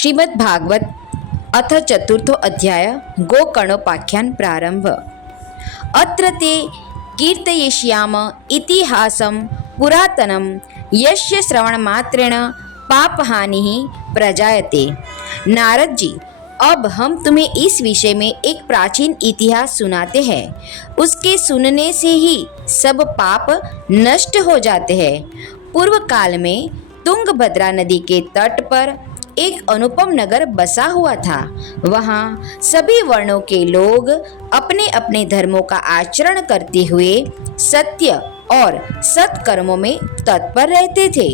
श्रीमद् भागवत अथ चतुर्थो अध्याय गोकर्णोपाख्यान प्रारंभ। अत्र ते कीर्तयिष्याम इतिहासं पुरातनं यस्य श्रवणमात्रेण पापहानिः प्रजायते। नारद जी, अब हम तुम्हें इस विषय में एक प्राचीन इतिहास सुनाते हैं। उसके सुनने से ही सब पाप नष्ट हो जाते हैं। पूर्व काल में तुंगभद्रा नदी के तट पर एक अनुपम नगर बसा हुआ था। वहाँ सभी वर्णों के लोग अपने अपने धर्मों का आचरण करते हुए सत्य और सत्कर्मों में तत्पर रहते थे।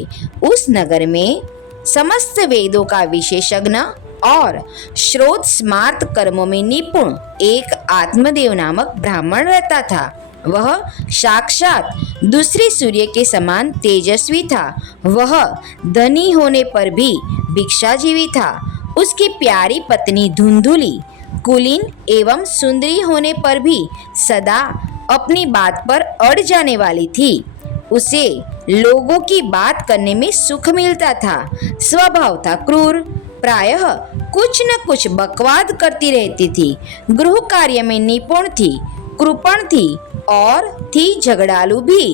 उस नगर में समस्त वेदों का विशेषज्ञ और श्रोत स्मार्त कर्मों में निपुण एक आत्मदेव नामक ब्राह्मण रहता था। वह साक्षात दूसरे सूर्य के समान तेजस्वी था। वह धनी होने पर भी भिक्षाजीवी था। उसकी प्यारी पत्नी धुंधुली कुलीन एवं सुंदरी होने पर भी सदा अपनी बात पर अड़ जाने वाली थी। उसे लोगों की बात करने में सुख मिलता था। स्वभाव था क्रूर, प्रायः कुछ न कुछ बकवाद करती रहती थी। गृह कार्य में निपुण थी, कृपण थी और थी झगड़ालू भी।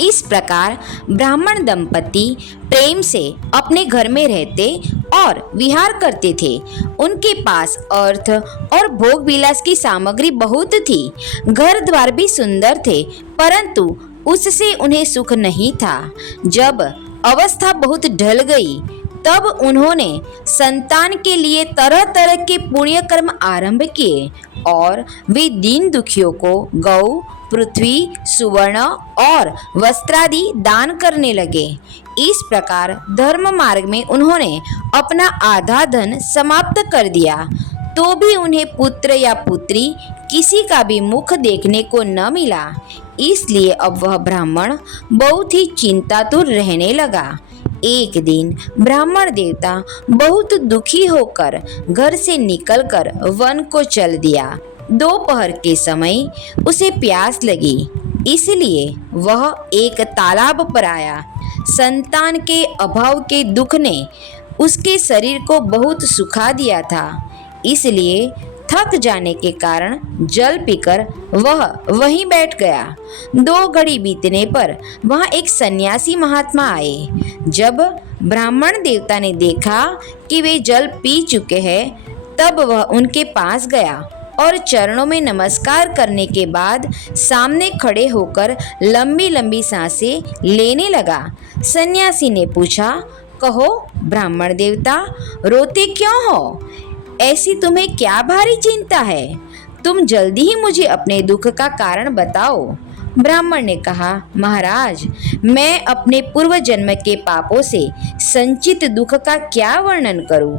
इस प्रकार ब्राह्मण दंपति प्रेम से अपने घर में रहते और विहार करते थे। उनके पास अर्थ और भोग विलास की सामग्री बहुत थी। घर द्वार भी सुंदर थे, परंतु उससे उन्हें सुख नहीं था। जब अवस्था बहुत ढल गई तब उन्होंने संतान के लिए तरह तरह के पुण्य कर्म आरंभ किए और वे दीन दुखियों को गौ, पृथ्वी, सुवर्ण और वस्त्रादि दान करने लगे। इस प्रकार धर्म मार्ग में उन्होंने अपना आधा धन समाप्त कर दिया, तो भी उन्हें पुत्र या पुत्री किसी का भी मुख देखने को न मिला। इसलिए अब वह ब्राह्मण बहुत ही चिंतातुर रहने लगा। एक दिन ब्राह्मण देवता बहुत दुखी होकर घर से निकलकर वन को चल दिया। दोपहर के समय उसे प्यास लगी, इसलिए वह एक तालाब पर आया। संतान के अभाव के दुख ने उसके शरीर को बहुत सुखा दिया था, इसलिए थक जाने के कारण जल पीकर वह वहीं बैठ गया। 2 घड़ी बीतने पर वहां एक सन्यासी महात्मा आए। जब ब्राह्मण देवता ने देखा कि वे जल पी चुके हैं, तब वह उनके पास गया और चरणों में नमस्कार करने के बाद सामने खड़े होकर लंबी लंबी सांसें लेने लगा। सन्यासी ने पूछा, कहो ब्राह्मण देवता, रोते क्यों हो? ऐसी तुम्हें क्या भारी चिंता है? तुम जल्दी ही मुझे अपने दुख का कारण बताओ। ब्राह्मण ने कहा, महाराज, मैं अपने पूर्व जन्म के पापों से संचित दुख का क्या वर्णन करूं?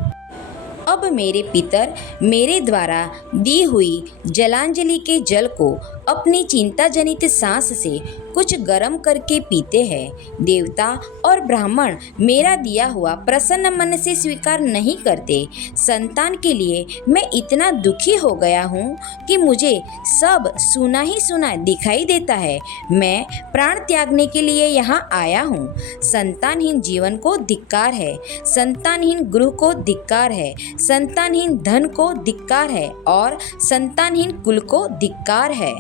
अब मेरे पितर मेरे द्वारा दी हुई जलांजलि के जल को अपनी चिंता जनित सांस से कुछ गर्म करके पीते हैं। देवता और ब्राह्मण मेरा दिया हुआ प्रसन्न मन से स्वीकार नहीं करते। संतान के लिए मैं इतना दुखी हो गया हूँ कि मुझे सब सुना ही सुना दिखाई देता है। मैं प्राण त्यागने के लिए यहाँ आया हूँ। संतानहीन जीवन को धिक्कार है, संतानहीन गृह को धिक्कार है, संतानहीन धन को धिक्कार है और संतानहीन कुल को धिक्कार है।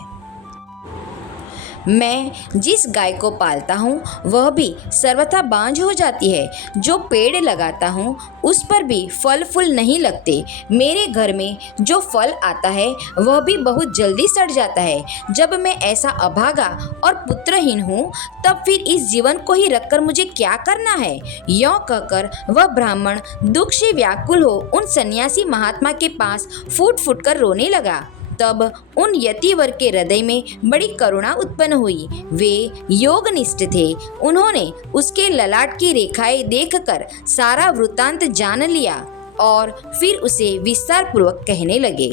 मैं जिस गाय को पालता हूँ वह भी सर्वथा बांझ हो जाती है। जो पेड़ लगाता हूँ उस पर भी फल फूल नहीं लगते। मेरे घर में जो फल आता है वह भी बहुत जल्दी सड़ जाता है। जब मैं ऐसा अभागा और पुत्रहीन हूँ, तब फिर इस जीवन को ही रखकर मुझे क्या करना है? यों कहकर वह ब्राह्मण दुख से व्याकुल हो उन सन्यासी महात्मा के पास फूट फूट कर रोने लगा। तब उन यतिवर के हृदय में बड़ी करुणा उत्पन्न हुई। वे योगनिष्ठ थे। उन्होंने उसके ललाट की रेखाएं देखकर सारा वृत्तांत जान लिया और फिर उसे विस्तार पूर्वक कहने लगे।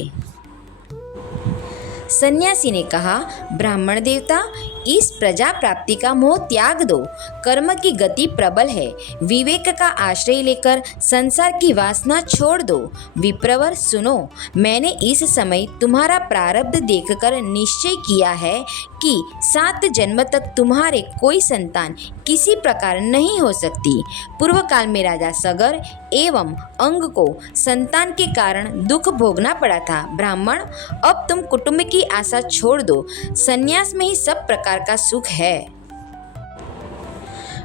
सन्यासी ने कहा, ब्राह्मण देवता, इस प्रजा प्राप्ति का मोह त्याग दो। कर्म की गति प्रबल है, विवेक का आश्रय लेकर संसार की वासना छोड़ दो। विप्रवर सुनो, मैंने इस समय तुम्हारा प्रारब्ध देखकर निश्चय किया है कि 7 जन्म तक तुम्हारे कोई संतान किसी प्रकार नहीं हो सकती। पूर्व काल में राजा सगर एवं अंग को संतान के कारण दुख भोगना पड़ा था। ब्राह्मण, अब तुम कुटुंब की आशा छोड़ दो, संन्यास में ही सब प्रकार का सुख है।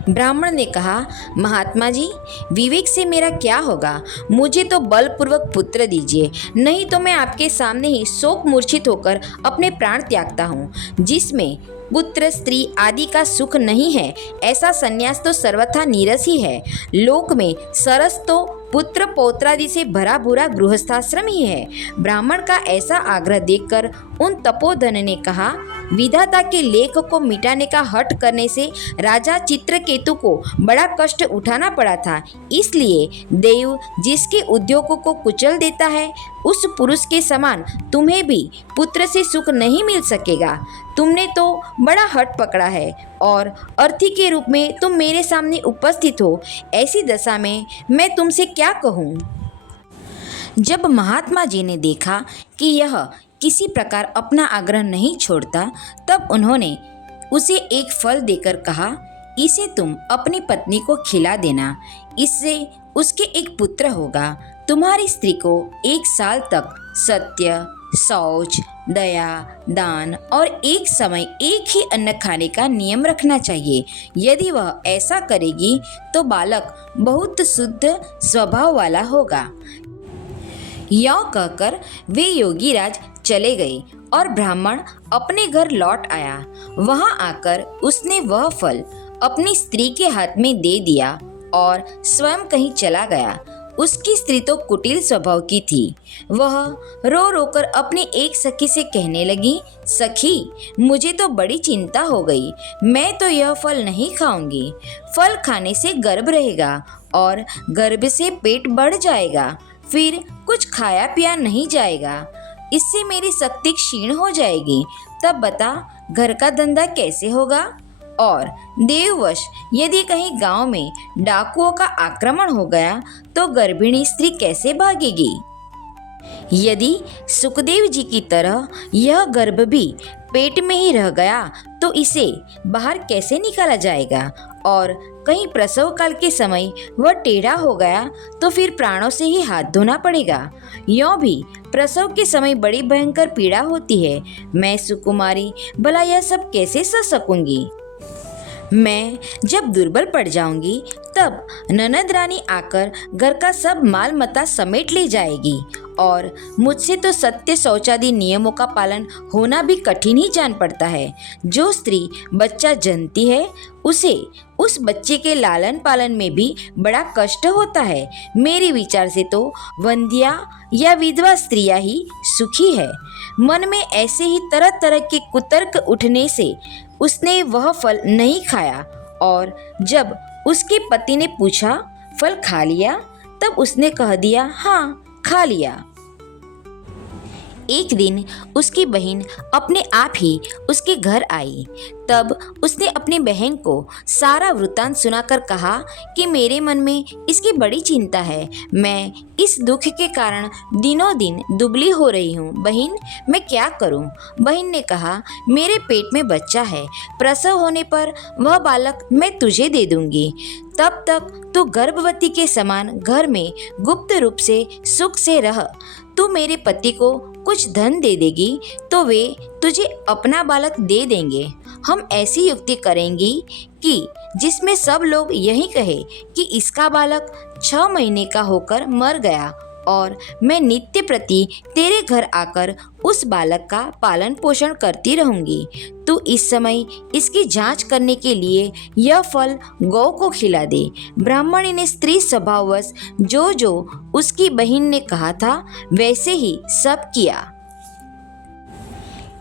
ब्राह्मण ने कहा, महात्मा जी, विवेक से मेरा क्या होगा? मुझे तो बलपूर्वक पुत्र दीजिए, नहीं तो मैं आपके सामने ही शोक मूर्छित होकर अपने प्राण त्यागता हूँ। जिसमें पुत्र स्त्री आदि का सुख नहीं है, ऐसा संन्यास तो सर्वथा नीरस ही है। लोक में सरस तो पुत्र पौत्रादि से भरा भूरा गृहस्थाश्रम ही है। ब्राह्मण का ऐसा आग्रह देखकर उन तपोधन ने कहा, विधाता के लेख को मिटाने का हठ करने से राजा चित्रकेतु को बड़ा कष्ट उठाना पड़ा था। इसलिए देव जिसके उद्योगों को कुचल देता है, उस पुरुष के समान तुम्हें भी पुत्र से सुख नहीं मिल सकेगा। तुमने तो बड़ा हठ पकड़ा है और अर्थी के रूप में तुम मेरे सामने उपस्थित हो। ऐसी दशा में मैं तुमसे क्या कहूँ? जब महात्मा जी ने देखा कि यह किसी प्रकार अपना आग्रह नहीं छोड़ता, तब उन्होंने उसे एक फल देकर कहा, इसे तुम अपनी पत्नी को खिला देना, इससे उसके एक पुत्र होगा। तुम्हारी स्त्री को 1 साल तक सत्य, शौच, दया, दान और एक समय एक ही अन्न खाने का नियम रखना चाहिए। यदि वह ऐसा करेगी तो बालक बहुत शुद्ध स्वभाव वाला होगा। यों कहकर वे योगीराज चले गए और ब्राह्मण अपने घर लौट आया। वहां आकर उसने वह फल अपनी स्त्री के हाथ में दे दिया और स्वयं कहीं चला गया। उसकी स्त्री तो कुटिल स्वभाव की थी। वह रो रोकर अपनी एक सखी से कहने लगी, सखी, मुझे तो बड़ी चिंता हो गई। मैं तो यह फल नहीं खाऊंगी। फल खाने से गर्भ रहेगा और गर्भ से पेट बढ़ जाएगा, फिर कुछ खाया पिया नहीं जाएगा। इससे मेरी शक्ति क्षीण हो जाएगी। तब बता, घर का धंधा कैसे होगा? और देववश यदि कहीं गांव में डाकुओं का आक्रमण हो गया तो गर्भिणी स्त्री कैसे भागेगी? यदि सुखदेव जी की तरह यह गर्भ भी पेट में ही रह गया तो इसे बाहर कैसे निकाला जाएगा? और कहीं प्रसव काल के समय वह टेढ़ा हो गया तो फिर प्राणों से ही हाथ धोना पड़ेगा। यों भी प्रसव के समय बड़ी भयंकर पीड़ा होती है। मैं सुकुमारी भला यह सब कैसे सह सकूंगी? मैं जब दुर्बल पड़ जाऊंगी तब ननद रानी आकर घर का सब माल मता समेट ले जाएगी और मुझसे तो सत्य शौचादि नियमों का पालन होना भी कठिन ही जान पड़ता है। जो स्त्री बच्चा जनती है उसे उस बच्चे के लालन पालन में भी बड़ा कष्ट होता है। मेरे विचार से तो वंध्या या विधवा स्त्रियां ही सुखी है। मन में ऐसे ही तरह तरह के कुतर्क उठने से उसने वह फल नहीं खाया और जब उसके पति ने पूछा, फल खा लिया? तब उसने कह दिया, हाँ, खा लिया। एक दिन उसकी बहन अपने आप ही उसके घर आई। तब उसने अपनी बहन को सारा वृत्तांत सुनाकर कहा कि मेरे मन में इसकी बड़ी चिंता है। मैं इस दुख के कारण दिनों दिन दुबली हो रही हूँ। बहन, मैं क्या करूँ? बहन ने कहा, मेरे पेट में बच्चा है। प्रसव होने पर वह बालक मैं तुझे दे दूंगी। तब तक तू गर्भवती के समान घर में गुप्त रूप से सुख से रह। तू मेरे पति को कुछ धन दे देगी तो वे तुझे अपना बालक दे देंगे। हम ऐसी युक्ति करेंगी कि जिसमें सब लोग यही कहे कि इसका बालक 6 महीने का होकर मर गया और मैं नित्य प्रति तेरे घर आकर उस बालक का पालन पोषण करती रहूंगी। तू इस समय इसकी जांच करने के लिए यह फल गौ को खिला दे। ब्राह्मणी ने स्त्री स्वभाववश जो जो उसकी बहन ने कहा था वैसे ही सब किया।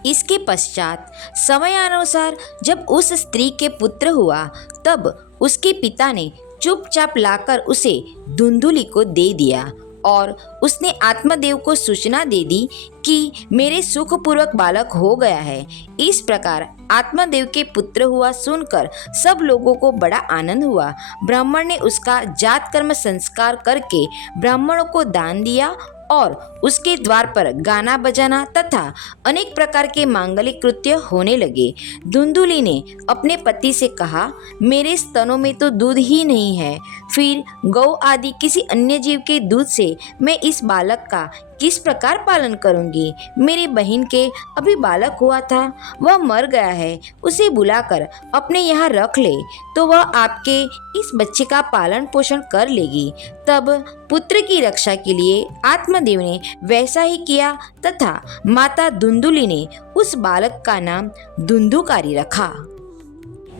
इसके पश्चात समयानुसार जब उस स्त्री के पुत्र हुआ तब उसके पिता ने चुपचाप लाकर उसे धुंधुली को दे दिया और उसने आत्मदेव को सूचना दे दी कि मेरे सुखपूर्वक बालक हो गया है। इस प्रकार आत्मदेव के पुत्र हुआ सुनकर सब लोगों को बड़ा आनंद हुआ। ब्राह्मण ने उसका जात कर्म संस्कार करके ब्राह्मणों को दान दिया और उसके द्वार पर गाना बजाना तथा अनेक प्रकार के मांगलिक कृत्य होने लगे। धुंधुली ने अपने पति से कहा, मेरे स्तनों में तो दूध ही नहीं है, फिर गौ आदि किसी अन्य जीव के दूध से मैं इस बालक का किस प्रकार पालन करूंगी। मेरी बहन के अभी बालक हुआ था, वह मर गया है, उसे बुलाकर अपने यहाँ रख ले तो वह आपके इस बच्चे का पालन पोषण कर लेगी। तब पुत्र की रक्षा के लिए आत्मदेव ने वैसा ही किया तथा माता धुंधुली ने उस बालक का नाम धुंधुकारी रखा।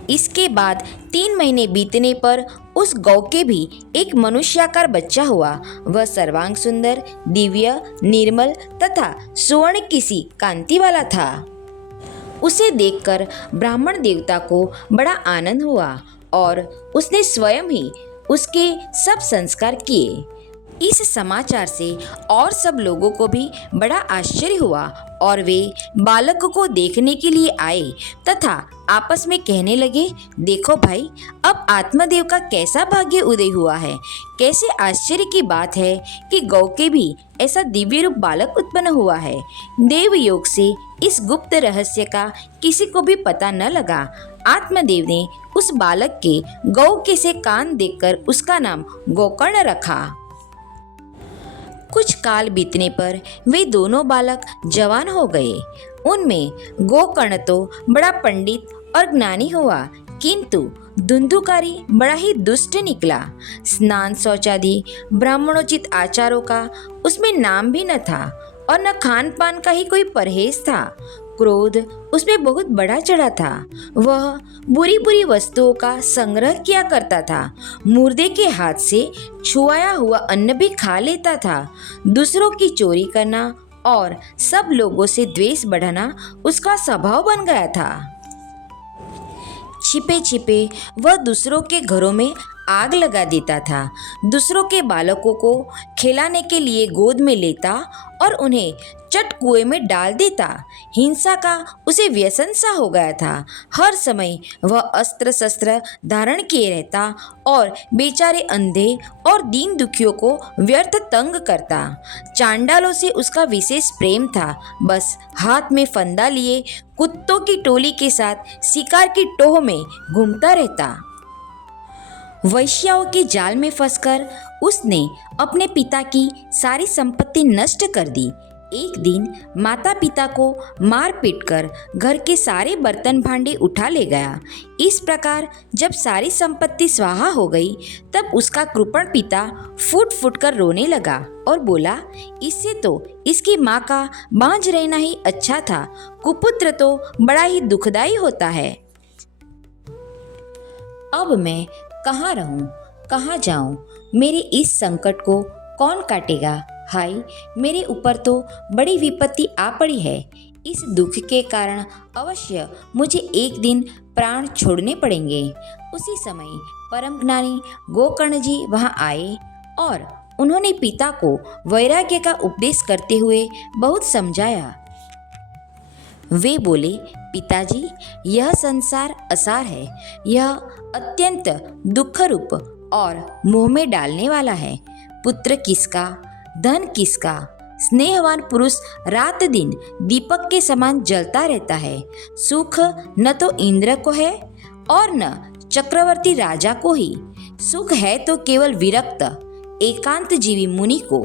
इसके बाद 3 महीने बीतने पर उस गौ के भी एक मनुष्याकार बच्चा हुआ। वह सर्वांग सुंदर, दिव्य, निर्मल तथा सुवर्ण किसी कांति वाला था। उसे देखकर ब्राह्मण देवता को बड़ा आनंद हुआ और उसने स्वयं ही उसके सब संस्कार किए। इस समाचार से और सब लोगों को भी बड़ा आश्चर्य हुआ और वे बालक को देखने के लिए आए तथा आपस में कहने लगे, देखो भाई, अब आत्मदेव का कैसा भाग्य उदय हुआ है। कैसे आश्चर्य की बात है कि गौ के भी ऐसा दिव्य रूप बालक उत्पन्न हुआ है। देव योग से इस गुप्त रहस्य का किसी को भी पता न लगा। आत्मदेव ने उस बालक के गौ के से कान देखकर उसका नाम गोकर्ण रखा। कुछ काल बीतने पर वे दोनों बालक जवान हो गए। उनमें गोकर्ण तो बड़ा पंडित और ज्ञानी हुआ, किंतु धुंधुकारी बड़ा ही दुष्ट निकला। स्नान शौचादि ब्राह्मणोचित आचारों का उसमें नाम भी न था और न खान पान का ही कोई परहेज था। क्रोध उसमें बहुत बड़ा चढ़ा था। वह बुरी बुरी वस्तुओं का संग्रह किया करता था। मुर्दे के हाथ से छुआया हुआ अन्न भी खा लेता था। दूसरों की चोरी करना और सब लोगों से द्वेष बढ़ाना उसका स्वभाव बन गया था। छिपे छिपे वह दूसरों के घरों में आग लगा देता था। दूसरों के बालकों को खिलाने के लिए गोद में लेता और उन्हें चट कुएं में डाल देता। हिंसा का उसे व्यसन सा हो गया था। हर समय वह अस्त्र शस्त्र धारण किए रहता और बेचारे अंधे और दीन दुखियों को व्यर्थ तंग करता। चांडालों से उसका विशेष प्रेम था। बस हाथ में फंदा लिए कुत्तों की टोली के साथ शिकार की टोह में घूमता रहता। वैश्याओं के जाल में फंसकर उसने अपने पिता की सारी संपत्ति नष्ट कर दी। एक दिन माता पिता को मार पीट कर घर के सारे बर्तन भांडे उठा ले गया। इस प्रकार जब सारी संपत्ति स्वाहा हो गई तब उसका कृपण पिता फूट फूट कर रोने लगा और बोला, इससे तो इसकी माँ का बांझ रहना ही अच्छा था। कुपुत्र तो बड़ा ही दुखदाई होता है। अब मैं कहाँ रहूं, कहाँ जाऊं? मेरे इस संकट को कौन काटेगा? हाय, मेरे ऊपर तो बड़ी विपत्ति आ पड़ी है। इस दुख के कारण अवश्य मुझे एक दिन प्राण छोड़ने पड़ेंगे। उसी समय परम ज्ञानी गोकर्ण जी वहाँ आए और उन्होंने पिता को वैराग्य का उपदेश करते हुए बहुत समझाया। वे बोले, पिताजी, यह संसार असार है। यह अत्यंत दुख रूप और मोह में डालने वाला है। पुत्र किसका, धन किसका? स्नेहवान पुरुष रात दिन दीपक के समान जलता रहता है। सुख न तो इंद्र को है और न चक्रवर्ती राजा को ही। सुख है तो केवल विरक्त एकांत जीवी मुनि को।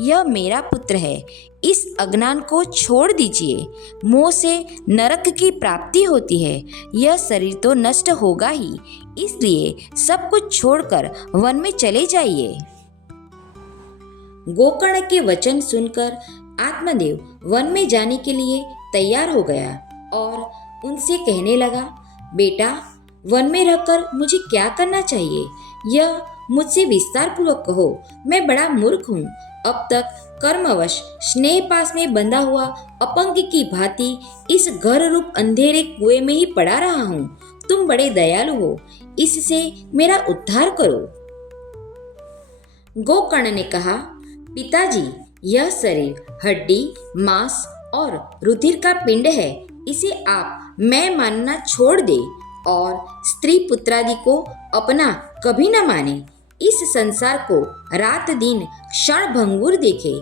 यह मेरा पुत्र है, इस अज्ञान को छोड़ दीजिए। मोह से नरक की प्राप्ति होती है। यह शरीर तो नष्ट होगा ही, इसलिए सब कुछ छोड़कर वन में चले जाइए। गोकर्ण के वचन सुनकर आत्मदेव वन में जाने के लिए तैयार हो गया और उनसे कहने लगा, बेटा, वन में रहकर मुझे क्या करना चाहिए, यह मुझसे विस्तार पूर्वक कहो। मैं बड़ा मूर्ख हूँ। अब तक कर्मवश स्नेह पास में बंधा हुआ अपंग की भांति इस घर रूप अंधेरे कुएं में ही पड़ा रहा हूँ। तुम बड़े दयालु हो, इससे मेरा उद्धार करो। गोकर्ण ने कहा, पिताजी, यह शरीर हड्डी, मांस और रुधिर का पिंड है। इसे आप मैं मानना छोड़ दे और स्त्री पुत्रादि को अपना कभी न माने। इस संसार को रात दिन क्षण भंगुर देखे।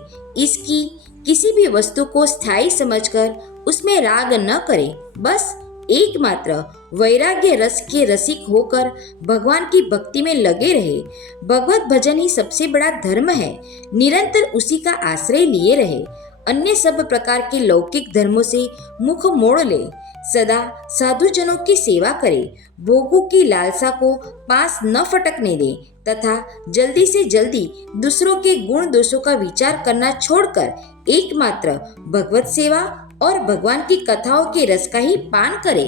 इसकी किसी भी वस्तु को स्थायी समझकर उसमें राग न करे। बस एकमात्र वैराग्य रस के रसिक होकर भगवान की भक्ति में लगे रहे। भगवत भजन ही सबसे बड़ा धर्म है। निरंतर उसी का आश्रय लिए रहे। अन्य सब प्रकार के लौकिक धर्मों से मुख मोड़ ले। सदा साधुजनों की सेवा करे। भोगों की लालसा को पास न फटकने दे तथा जल्दी से जल्दी दूसरों के गुण दोषों का विचार करना छोड़कर एकमात्र भगवत सेवा और भगवान की कथाओं के रस का ही पान करे।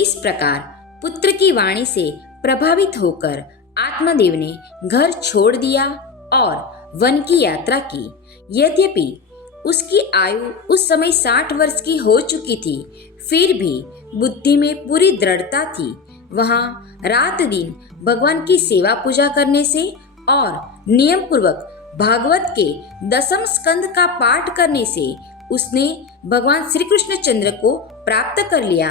इस प्रकार पुत्र की वाणी से प्रभावित होकर आत्मदेव ने घर छोड़ दिया और वन की यात्रा की। यद्यपि उसकी आयु उस समय 60 वर्ष की हो चुकी थी, फिर भी बुद्धि में पूरी दृढ़ता थी। वहाँ रात दिन भगवान की सेवा पूजा करने से और नियम पूर्वक भागवत के 10वें स्कंद का पाठ करने से उसने भगवान श्री कृष्णचंद्र को प्राप्त कर लिया।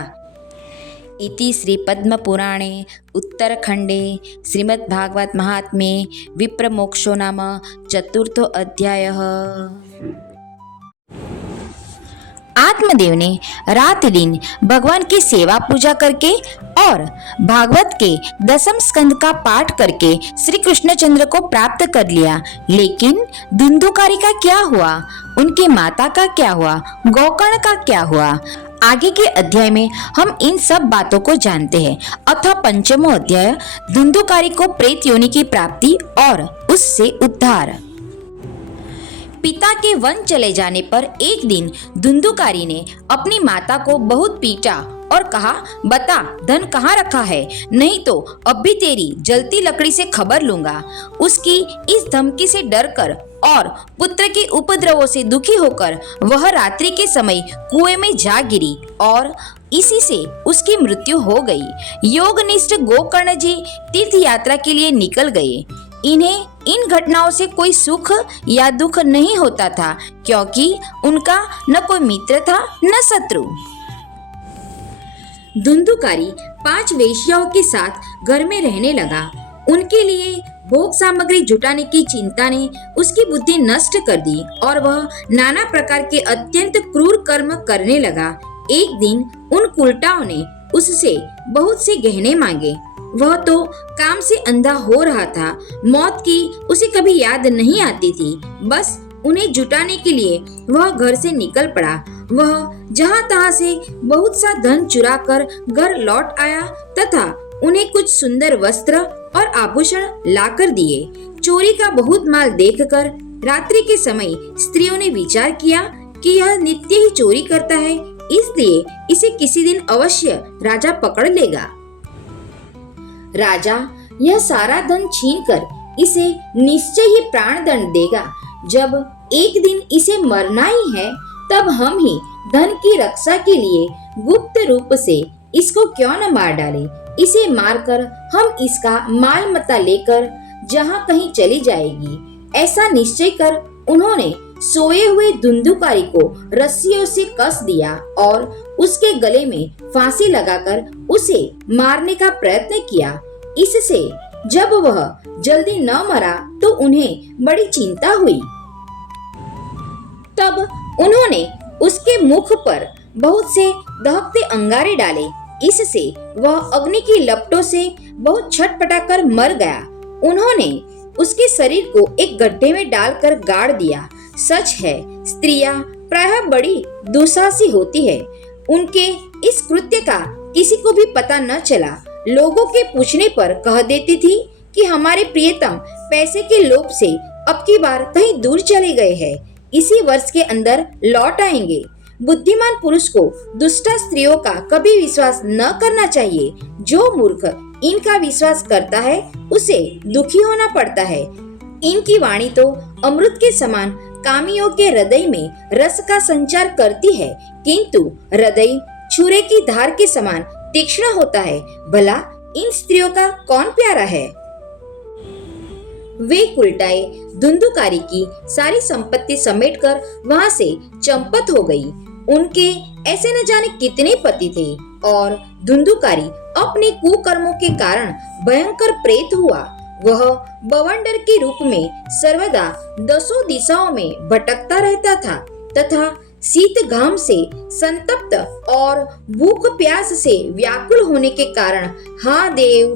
इति श्री पद्म पुराणे उत्तरखंडे श्रीमद्भागवत महात्म्ये विप्रमोक्षो नाम चतुर्थो अध्यायः। आत्मदेव ने रात दिन भगवान की सेवा पूजा करके और भागवत के 10वें स्कंद का पाठ करके श्री कृष्णचंद्र को प्राप्त कर लिया। लेकिन धुंधुकारी का क्या हुआ, उनकी माता का क्या हुआ, गोकर्ण का क्या हुआ, आगे के अध्याय में हम इन सब बातों को जानते हैं। अतः 5वां अध्याय धुंधुकारी को प्रेत योनि की प्राप्ति और उससे उद्धार। पिता के वन चले जाने पर एक दिन धुंधुकारी ने अपनी माता को बहुत पीटा और कहा, बता धन कहाँ रखा है, नहीं तो अब भी तेरी जलती लकड़ी से खबर लूंगा। उसकी इस धमकी से डरकर और पुत्र के उपद्रवों से दुखी होकर वह रात्रि के समय कुएं में जा गिरी और इसी से उसकी मृत्यु हो गई। योगनिष्ठ गोकर्ण जी तीर्थ यात्रा के लिए निकल गए। इन्हें इन घटनाओं से कोई सुख या दुख नहीं होता था, क्योंकि उनका न कोई मित्र था न शत्रु। धुंधुकारी 5 वेश्याओं के साथ घर में रहने लगा। उनके लिए भोग सामग्री जुटाने की चिंता ने उसकी बुद्धि नष्ट कर दी और वह नाना प्रकार के अत्यंत क्रूर कर्म करने लगा। एक दिन उन कुलटाओं ने उससे बहुत से गहने मांगे। वह तो काम से अंधा हो रहा था। मौत की उसे कभी याद नहीं आती थी। बस उन्हें जुटाने के लिए वह घर से निकल पड़ा। वह जहाँ तहाँ से बहुत सा धन चुरा कर घर लौट आया तथा उन्हें कुछ सुंदर वस्त्र और आभूषण लाकर दिए। चोरी का बहुत माल देखकर रात्रि के समय स्त्रियों ने विचार किया कि यह नित्य ही चोरी करता है, इसलिए इसे किसी दिन अवश्य राजा पकड़ लेगा। राजा यह सारा धन छीनकर इसे निश्चय ही प्राण दंड देगा। जब एक दिन इसे मरना ही है, तब हम ही धन की रक्षा के लिए गुप्त रूप से इसको क्यों न मार डालें। इसे मारकर हम इसका माल मता लेकर जहाँ कहीं चली जाएगी। ऐसा निश्चय कर उन्होंने सोए हुए धुंधुकारी को रस्सियों से कस दिया और उसके गले में फांसी लगाकर उसे मारने का प्रयत्न किया। इससे जब वह जल्दी न मरा तो उन्हें बड़ी चिंता हुई। तब उन्होंने उसके मुख पर बहुत से दहकते अंगारे डाले। इससे वह अग्नि की लपटों से बहुत छटपटाकर मर गया। उन्होंने उसके शरीर को एक गड्ढे में डालकर गाड़ दिया। सच है, स्त्रियां प्रायः बड़ी दुस्साहसी होती है। उनके इस कृत्य का किसी को भी पता न चला। लोगों के पूछने पर कह देती थी कि हमारे प्रियतम पैसे के लोभ से अब की बार कहीं दूर चले गए हैं, इसी वर्ष के अंदर लौट आएंगे। बुद्धिमान पुरुष को दुष्टा स्त्रियों का कभी विश्वास न करना चाहिए। जो मूर्ख इनका विश्वास करता है उसे दुखी होना पड़ता है। इनकी वाणी तो अमृत के समान कामियों के हृदय में रस का संचार करती है, किंतु हृदय छुरे की धार के समान तीक्ष्ण होता है। भला इन स्त्रियों का कौन प्यारा है। वे कुलटाए धुंधुकारी की सारी संपत्ति समेटकर वहां से चंपत हो गई। उनके ऐसे न जाने कितने पति थे और धुंधुकारी अपने कुकर्मों के कारण भयंकर प्रेत हुआ। वह बवंडर के रूप में सर्वदा दसों दिशाओं में भटकता रहता था तथा शीत घाम से संतप्त और भूख प्यास से व्याकुल होने के कारण हाँ देव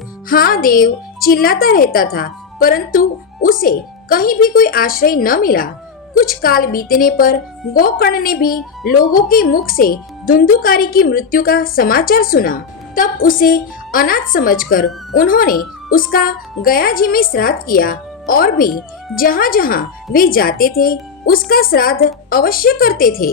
चिल्लाता रहता था, परंतु उसे कहीं भी कोई आश्रय न मिला। कुछ काल बीतने पर गोकर्ण ने भी लोगों के मुख से धुंधुकारी की मृत्यु का समाचार सुना। तब उसे अनाथ समझकर उन्होंने उसका गया जी में श्राद्ध किया और भी जहाँ जहाँ वे जाते थे उसका श्राद्ध अवश्य करते थे।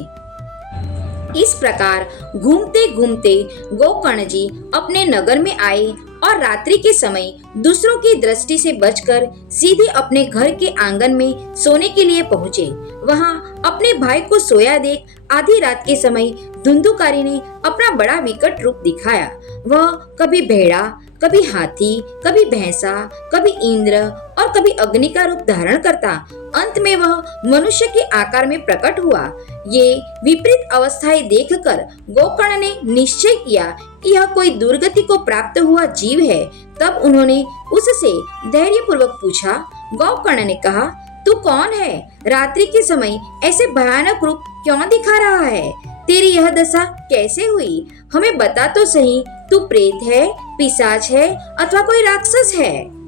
इस प्रकार घूमते घूमते गोकर्ण जी अपने नगर में आए और रात्रि के समय दूसरों की दृष्टि से बचकर सीधे अपने घर के आंगन में सोने के लिए पहुँचे। वहाँ अपने भाई को सोया देख आधी रात के समय धुंधुकारी ने अपना बड़ा विकट रूप दिखाया। वह कभी भेड़ा, कभी हाथी, कभी भैंसा, कभी इंद्र और कभी अग्नि का रूप धारण करता। अंत में वह मनुष्य के आकार में प्रकट हुआ। ये विपरीत अवस्थाएं देखकर गोकर्ण ने निश्चय किया कि यह कोई दुर्गति को प्राप्त हुआ जीव है। तब उन्होंने उससे धैर्यपूर्वक पूछा। गोकर्ण ने कहा, तू कौन है? रात्रि के समय ऐसे भयानक रूप क्यों दिखा रहा है? तेरी यह दशा कैसे हुई? हमें बता तो सही, तू प्रेत है, पिशाच है अथवा कोई राक्षस है?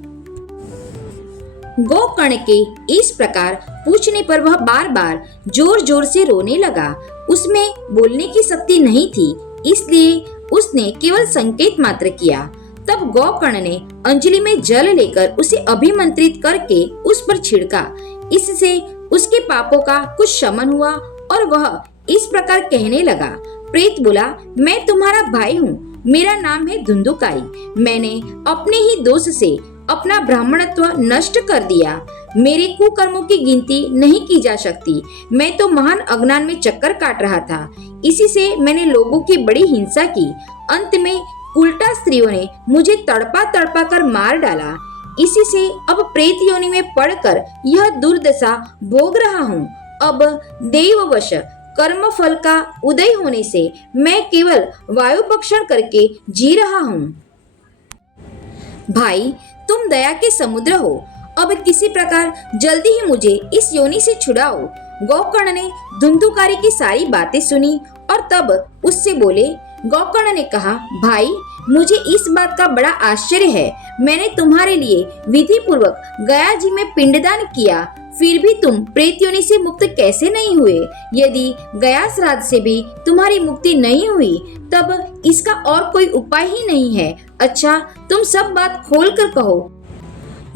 गोकर्ण के इस प्रकार पूछने पर वह बार बार जोर जोर से रोने लगा। उसमें बोलने की शक्ति नहीं थी, इसलिए उसने केवल संकेत मात्र किया। तब गोकर्ण ने अंजलि में जल लेकर उसे अभिमंत्रित करके उस पर छिड़का। इससे उसके पापों का कुछ शमन हुआ और वह इस प्रकार कहने लगा। प्रेत बोला, मैं तुम्हारा भाई हूँ, मेरा नाम है धुंधुकारी। मैंने अपने ही दोष से अपना ब्राह्मणत्व नष्ट कर दिया। मेरे कुकर्मों की गिनती नहीं की जा सकती। मैं तो महान अज्ञान में चक्कर काट रहा था, इसी से मैंने लोगों की बड़ी हिंसा की। अंत में उल्टा स्त्रियों ने मुझे तड़पा तड़पा कर मार डाला। इसी से अब प्रेत योनि में पड़कर यह दुर्दशा भोग रहा हूँ। अब देववश कर्म फल का उदय होने से मैं केवल वायु भक्षण करके जी रहा हूँ। भाई, तुम दया के समुद्र हो, अब किसी प्रकार जल्दी ही मुझे इस योनि से छुड़ाओ। गोकर्ण ने धुंधुकारी की सारी बातें सुनी और तब उससे बोले। गोकर्ण ने कहा, भाई, मुझे इस बात का बड़ा आश्चर्य है। मैंने तुम्हारे लिए विधि पूर्वक गया जी में पिंडदान किया, फिर भी तुम प्रेत योनि से मुक्त कैसे नहीं हुए? यदि गया श्राद्ध से भी तुम्हारी मुक्ति नहीं हुई, तब इसका और कोई उपाय ही नहीं है। अच्छा, तुम सब बात खोल कर कहो,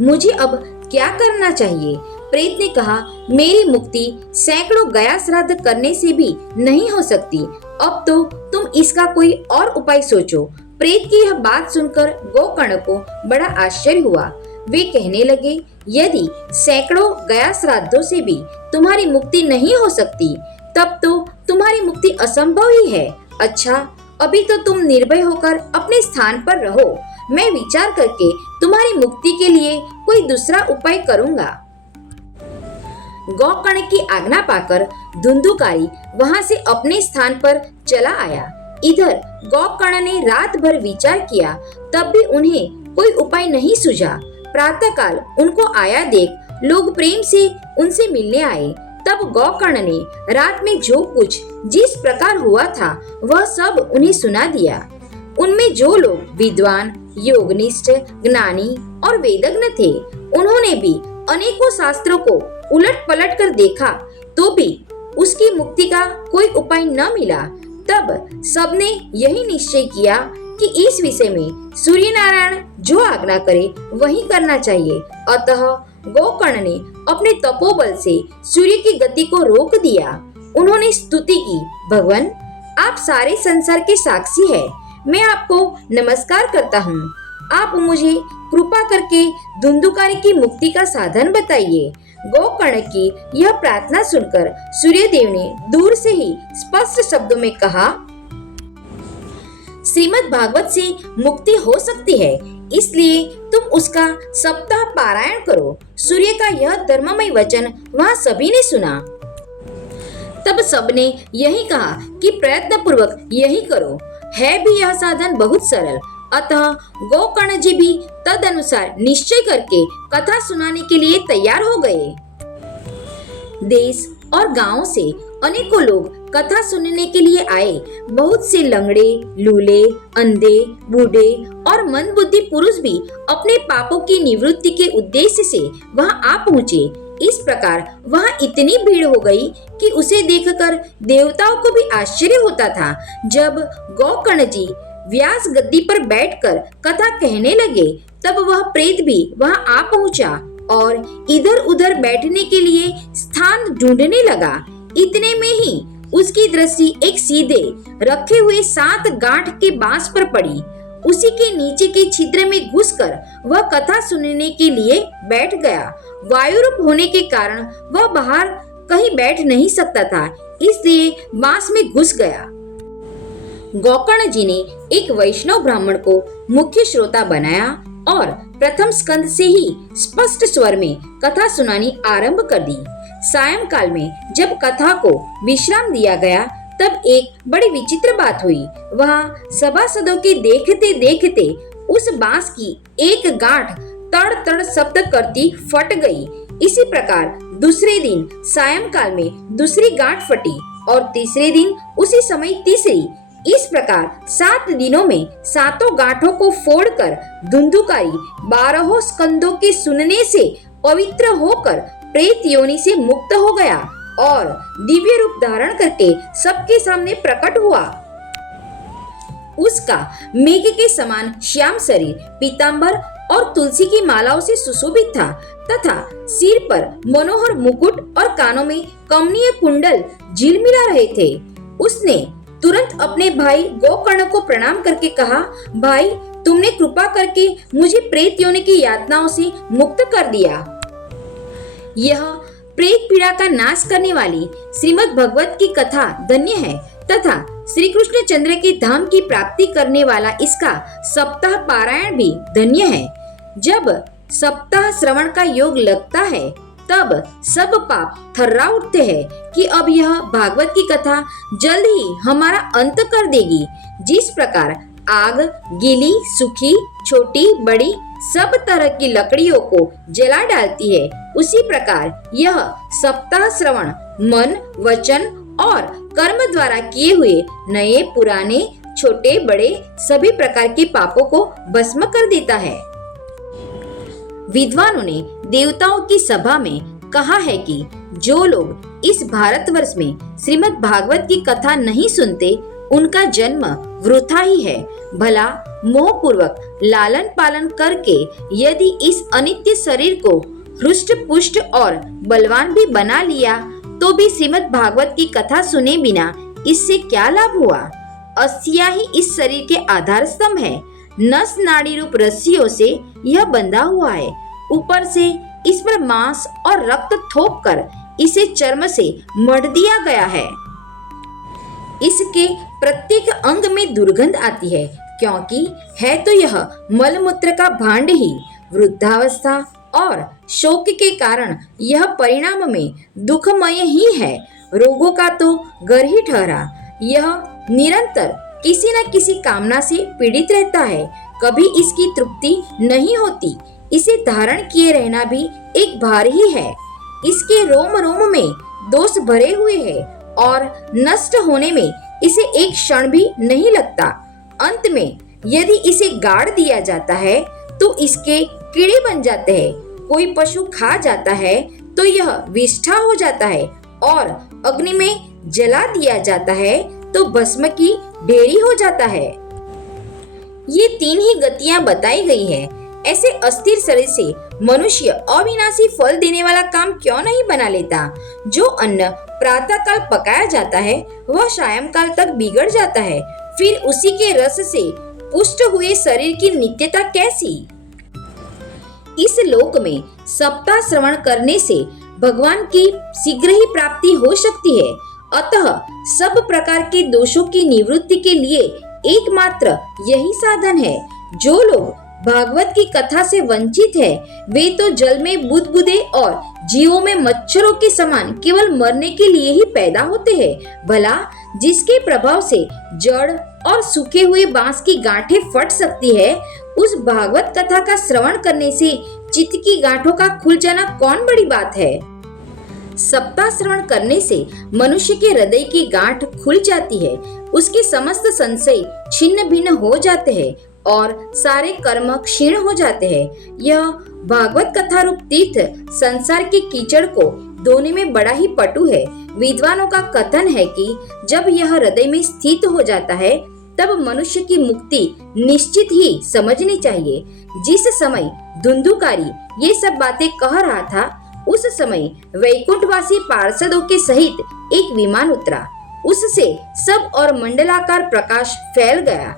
मुझे अब क्या करना चाहिए? प्रेत ने कहा, मेरी मुक्ति सैकड़ों गया श्राद्ध करने से भी नहीं हो सकती। अब तो तुम इसका कोई और उपाय सोचो। प्रेत की यह बात सुनकर गोकर्ण को बड़ा आश्चर्य हुआ। वे कहने लगे, यदि सैकड़ों गया श्राद्धों से भी तुम्हारी मुक्ति नहीं हो सकती, तब तो तुम्हारी मुक्ति असंभव ही है। अच्छा, अभी तो तुम निर्भय होकर अपने स्थान पर रहो। मैं विचार करके तुम्हारी मुक्ति के लिए कोई दूसरा उपाय करूँगा। गोकर्ण की आज्ञा पाकर धुंधुकारी वहां से अपने स्थान पर चला आया। इधर गोकर्ण ने रात भर विचार किया, तब भी उन्हें कोई उपाय नहीं सूझा। प्रातःकाल उनको आया देख लोग प्रेम से उनसे मिलने आए। तब गोकर्ण ने रात में जो कुछ जिस प्रकार हुआ था वह सब उन्हें सुना दिया। उनमें जो लोग विद्वान, योगनिष्ठ, ज्ञानी और वेदज्ञ थे, उन्होंने भी अनेकों शास्त्रों को उलट पलट कर देखा, तो भी उसकी मुक्ति का कोई उपाय न मिला। तब सबने यही निश्चय किया कि इस विषय में सूर्य नारायण जो आज्ञा करे वही करना चाहिए। अतः गोकर्ण ने अपने तपोबल से सूर्य की गति को रोक दिया। उन्होंने स्तुति की, भगवान, आप सारे संसार के साक्षी है। मैं आपको नमस्कार करता हूँ। आप मुझे कृपा करके धुंधुकारी की मुक्ति का साधन बताइए। गोकर्ण की यह प्रार्थना सुनकर सूर्यदेव ने दूर से ही स्पष्ट शब्दों में कहा, श्रीमद् भागवत से मुक्ति हो सकती है, इसलिए तुम उसका सप्ताह पारायण करो। सूर्य का यह धर्ममय वचन वहाँ सभी ने सुना। तब सबने यही कहा कि प्रयत्न पूर्वक यही करो। है भी यह साधन बहुत सरल। अतः गोकर्ण जी भी तदनुसार निश्चय करके कथा सुनाने के लिए तैयार हो गए। देश और गांवों से अनेकों लोग कथा सुनने के लिए आए। बहुत से लंगड़े, लूले, अंधे, बूढ़े और मंदबुद्धि पुरुष भी अपने पापों की निवृत्ति के उद्देश्य से वहां आ पहुँचे। इस प्रकार वहां इतनी भीड़ हो गई कि उसे देखकर देवताओं को भी आश्चर्य होता था। जब गोकर्ण जी व्यास गद्दी पर बैठकर कथा कहने लगे, तब वह प्रेत भी वहां आ पहुंचा और इधर उधर बैठने के लिए स्थान ढूंढने लगा। इतने में ही उसकी दृष्टि एक सीधे रखे हुए 7 गांठ के बांस पर पड़ी। उसी के नीचे के छिद्र में घुसकर वह कथा सुनने के लिए बैठ गया। वायु रूप होने के कारण वह बाहर कहीं बैठ नहीं सकता था, इसलिए बांस में घुस गया। गोकर्ण जी ने एक वैष्णव ब्राह्मण को मुख्य श्रोता बनाया और प्रथम स्कंद से ही स्पष्ट स्वर में कथा सुनानी आरंभ कर दी। सायंकाल में जब कथा को विश्राम दिया गया, तब एक बड़ी विचित्र बात हुई। वहां सभासदों के देखते देखते उस बांस की एक गांठ तड़ तड़ शब्द करती फट गई। इसी प्रकार दूसरे दिन सायंकाल में दूसरी गांठ फटी और तीसरे दिन उसी समय तीसरी। इस प्रकार 7 दिनों में 7 गांठों को फोड़कर धुंधुकारी 12 स्कंदों के सुनने से पवित्र होकर प्रेत योनि से मुक्त हो गया और दिव्य रूप धारण करके सबके सामने प्रकट हुआ। उसका मेघ के समान श्याम शरीर पीतांबर और तुलसी की मालाओं से सुशोभित था तथा सिर पर मनोहर मुकुट और कानों में कमनीय कुंडल झिलमिला रहे थे। उसने तुरंत अपने भाई गोकर्ण को प्रणाम करके कहा, भाई, तुमने कृपा करके मुझे प्रेत योनि की यातनाओं से मुक्त कर दिया। यह प्रेत पीड़ा का नाश करने वाली श्रीमद् भगवत की कथा धन्य है तथा श्री कृष्ण चंद्र के धाम की प्राप्ति करने वाला इसका सप्ताह पारायण भी धन्य है। जब सप्ताह श्रवण का योग लगता है, तब सब पाप थर्रा उठते हैं कि अब यह भागवत की कथा जल्द ही हमारा अंत कर देगी। जिस प्रकार आग गीली, सूखी, छोटी, बड़ी सब तरह की लकड़ियों को जला डालती है, उसी प्रकार यह सप्ताह श्रवण मन, वचन और कर्म द्वारा किए हुए नए, पुराने, छोटे, बड़े सभी प्रकार के पापों को भस्म कर देता है। विद्वानों ने देवताओं की सभा में कहा है कि जो लोग इस भारतवर्ष में श्रीमद् भागवत की कथा नहीं सुनते, उनका जन्म वृथा ही है। भला मोह पूर्वक लालन पालन करके यदि इस अनित्य शरीर को हृष्ट पुष्ट और बलवान भी बना लिया, तो भी श्रीमद् भागवत की कथा सुने बिना इससे क्या लाभ हुआ। अस्थिया ही इस शरीर के आधार स्तंभ है। नस नाड़ी रूप रस्सियों से यह बंधा हुआ है। ऊपर से इस पर मांस और रक्त थोप कर इसे चर्म से मढ़ दिया गया है। इसके प्रत्येक अंग में दुर्गंध आती है, क्योंकि है तो यह मलमूत्र का भांड ही। वृद्धावस्था और शोक के कारण यह परिणाम में दुखमय ही है। रोगों का तो घर ही ठहरा। यह निरंतर किसी न किसी कामना से पीड़ित रहता है, कभी इसकी तृप्ति नहीं होती। इसे धारण किए रहना भी एक भार ही है। इसके रोम रोम में दोष भरे हुए हैं और नष्ट होने में इसे एक क्षण भी नहीं लगता। अंत में यदि इसे गाड़ दिया जाता है तो इसके कीड़े बन जाते हैं। कोई पशु खा जाता है तो यह विष्ठा हो जाता है और अग्नि में जला दिया जाता है तो भस्म की ढेरी हो जाता है। ये 3 ही गतियां बताई गई है। ऐसे अस्थिर शरीर से मनुष्य अविनाशी फल देने वाला काम क्यों नहीं बना लेता। जो अन्न प्रातः काल पकाया जाता है वह सायंकाल तक बिगड़ जाता है, फिर उसी के रस से पुष्ट हुए शरीर की नित्यता कैसी। इस लोक में सप्ताह श्रवण करने से भगवान की शीघ्र ही प्राप्ति हो सकती है। अतः सब प्रकार के दोषों की निवृत्ति के लिए एकमात्र यही साधन है। जो लोग भागवत की कथा से वंचित है वे तो जल में बुदबुदे और जीवों में मच्छरों के समान केवल मरने के लिए ही पैदा होते हैं। भला जिसके प्रभाव से जड़ और सूखे हुए बांस की गांठें फट सकती है, उस भागवत कथा का श्रवण करने से चित्त की गांठों का खुल जाना कौन बड़ी बात है। सप्ताह श्रवण करने से मनुष्य के हृदय की गांठ खुल जाती है, उसके समस्त संशय छिन्न भिन्न हो जाते हैं और सारे कर्म क्षीण हो जाते हैं। यह भागवत कथा रूप तीर्थ संसार के कीचड़ को धोने में बड़ा ही पटु है। विद्वानों का कथन है कि जब यह हृदय में स्थित हो जाता है तब मनुष्य की मुक्ति निश्चित ही समझनी चाहिए। जिस समय धुंधुकारी ये सब बातें कह रहा था, उस समय वैकुंठवासी पार्षदों के सहित एक विमान उतरा। उससे सब और मंडलाकार प्रकाश फैल गया।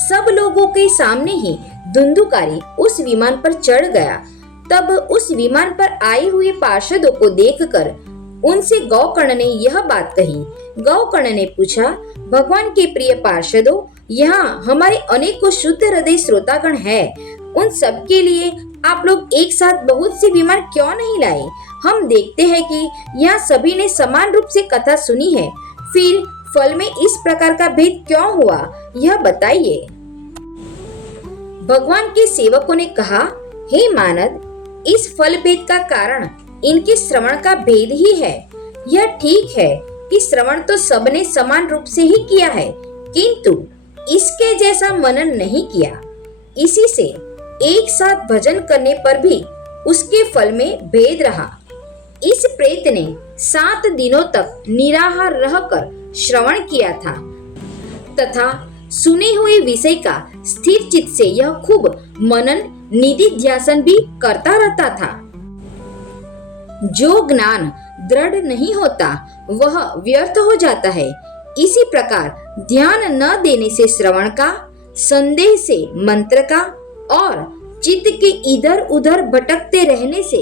सब लोगों के सामने ही धुंधुकारी उस विमान पर चढ़ गया। तब उस विमान पर आए हुए पार्षदों को देखकर उनसे गौकर्ण ने यह बात कही। गौकर्ण ने पूछा, भगवान के प्रिय पार्षदों, यहाँ हमारे अनेकों शुद्ध हृदय श्रोतागण हैं। उन सब के लिए आप लोग एक साथ बहुत से विमान क्यों नहीं लाए? हम देखते हैं कि यहाँ सभी ने समान रूप से कथा सुनी है, फिर फल में इस प्रकार का भेद क्यों हुआ, यह बताइए। भगवान के सेवकों ने कहा, हे मानद, इस फल भेद का कारण इनके श्रवण का भेद ही है। यह ठीक है कि श्रवण तो सबने समान रूप से ही किया है, किंतु इसके जैसा मनन नहीं किया। इसी से एक साथ भजन करने पर भी उसके फल में भेद रहा। इस प्रेत ने 7 दिनों तक निराहार रहकर श्रवण किया था तथा सुने हुए विषय का स्थिर चित्त से यह खूब मनन निधि ध्यासन भी करता रहता था। जो ज्ञान दृढ़ नहीं होता वह व्यर्थ हो जाता है। इसी प्रकार ध्यान न देने से श्रवण का, संदेह से मंत्र का और चित्त के इधर उधर भटकते रहने से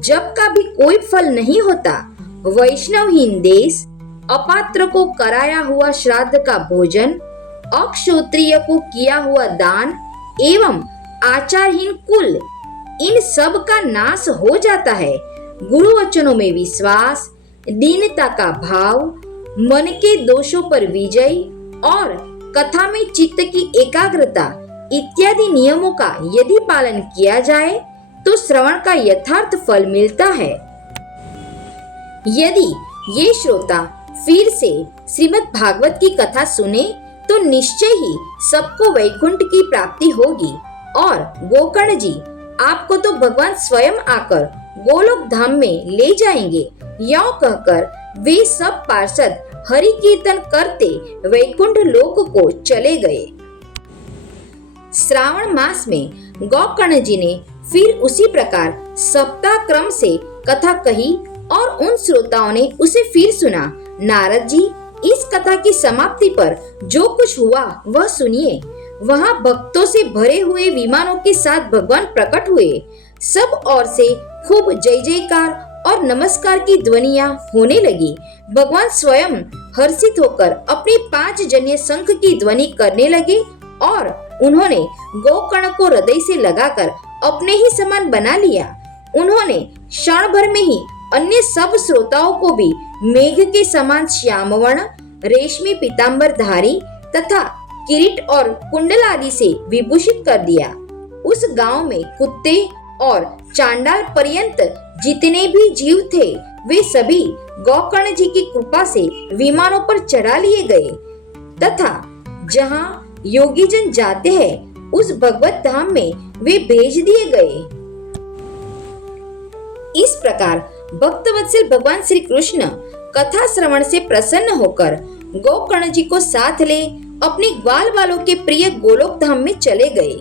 जप का भी कोई फल नहीं होता। वैष्णवहीन देश, अपात्र को कराया हुआ श्राद्ध का भोजन, अक्षोत्रिय को किया हुआ दान एवं आचारहीन कुल, इन सब का नाश हो जाता है। गुरु वचनों में विश्वास, दीनता का भाव, मन के दोषों पर विजय और कथा में चित्त की एकाग्रता इत्यादि नियमों का यदि पालन किया जाए तो श्रवण का यथार्थ फल मिलता है। यदि ये श्रोता फिर से श्रीमद् भागवत की कथा सुने तो निश्चय ही सबको वैकुंठ की प्राप्ति होगी और गोकर्ण जी आपको तो भगवान स्वयं आकर गोलोक धाम में ले जाएंगे। यों कहकर वे सब पार्षद हरि कीर्तन करते वैकुंठ लोक को चले गए। श्रावण मास में गोकर्ण जी ने फिर उसी प्रकार सप्ताह क्रम से कथा कही और उन श्रोताओं ने उसे फिर सुना। नारद जी, इस कथा की समाप्ति पर जो कुछ हुआ वह सुनिए। वहाँ भक्तों से भरे हुए विमानों के साथ भगवान प्रकट हुए। सब ओर से खूब जय जयकार और नमस्कार की ध्वनियां होने लगी। भगवान स्वयं हर्षित होकर अपने 5 जन्य शंख की ध्वनि करने लगे और उन्होंने गोकर्ण को हृदय से लगाकर अपने ही समान बना लिया। उन्होंने क्षण भर में ही अन्य सब श्रोताओं को भी मेघ के समान श्यामवर्ण, रेशमी पीताम्बर धारी तथा किरीट और कुंडल आदि से विभूषित कर दिया। उस गांव में कुत्ते और चांडाल पर्यंत जितने भी जीव थे वे सभी गोकर्ण जी की कृपा से विमानों पर चढ़ा लिए गए तथा जहां योगी जन जाते हैं उस भगवत धाम में वे भेज दिए गए। इस प्रकार भक्तवत्सल भगवान श्री कृष्ण कथा श्रवण से प्रसन्न होकर गोकर्ण जी को साथ ले अपने ग्वाल वालों के प्रिय गोलोक धाम में चले गए।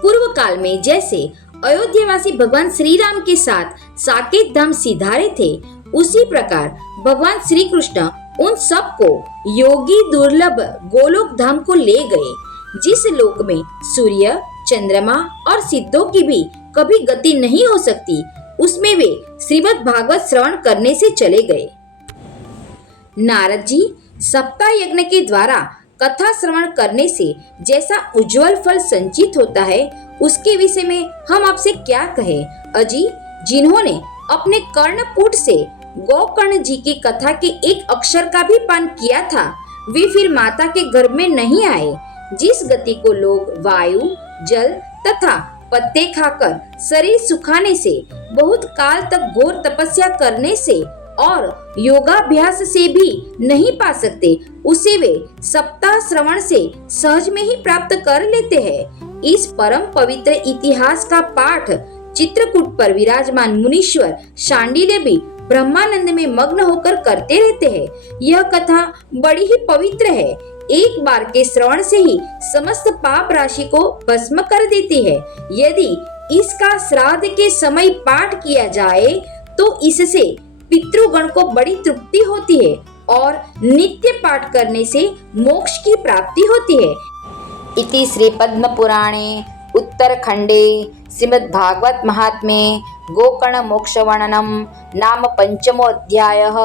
पूर्व काल में जैसे अयोध्यावासी भगवान श्री राम के साथ साकेत धाम सिधारे थे, उसी प्रकार भगवान श्री कृष्ण उन सबको योगी दुर्लभ गोलोक धाम को ले गए, जिस लोक में सूर्य, चंद्रमा और सिद्धों की भी कभी गति नहीं हो सकती। उसमें वे श्रीमद् भागवत श्रवण करने से चले गए। नारद जी सप्ताह यज्ञ के द्वारा कथा श्रवण करने से जैसा उज्जवल फल संचित होता है उसके विषय में हम आपसे क्या कहें। अजी, जिन्होंने अपने कर्णपुट से गोकर्ण जी की कथा के एक अक्षर का भी पान किया था, वे फिर माता के गर्भ में नहीं आए। जिस गति को लोग वायु, जल तथा पत्ते खाकर शरीर सुखाने से, बहुत काल तक घोर तपस्या करने से और योगाभ्यास से भी नहीं पा सकते, उसे वे सप्ताह श्रवण से सहज में ही प्राप्त कर लेते हैं। इस परम पवित्र इतिहास का पाठ चित्रकूट पर विराजमान मुनीश्वर शांडिल्य भी ब्रह्मानंद में मग्न होकर करते रहते हैं। यह कथा बड़ी ही पवित्र है, एक बार के श्रवण से ही समस्त पाप राशि को भस्म कर देती है। यदि इसका श्राद्ध के समय पाठ किया जाए तो इससे पितृगण को बड़ी तृप्ति होती है और नित्य पाठ करने से मोक्ष की प्राप्ति होती है। इति श्री पद्म पुराणे उत्तरखंडे श्रीमद् भागवत महात्म्ये गोकर्ण मोक्ष वर्णनम नाम पंचमो अध्यायः।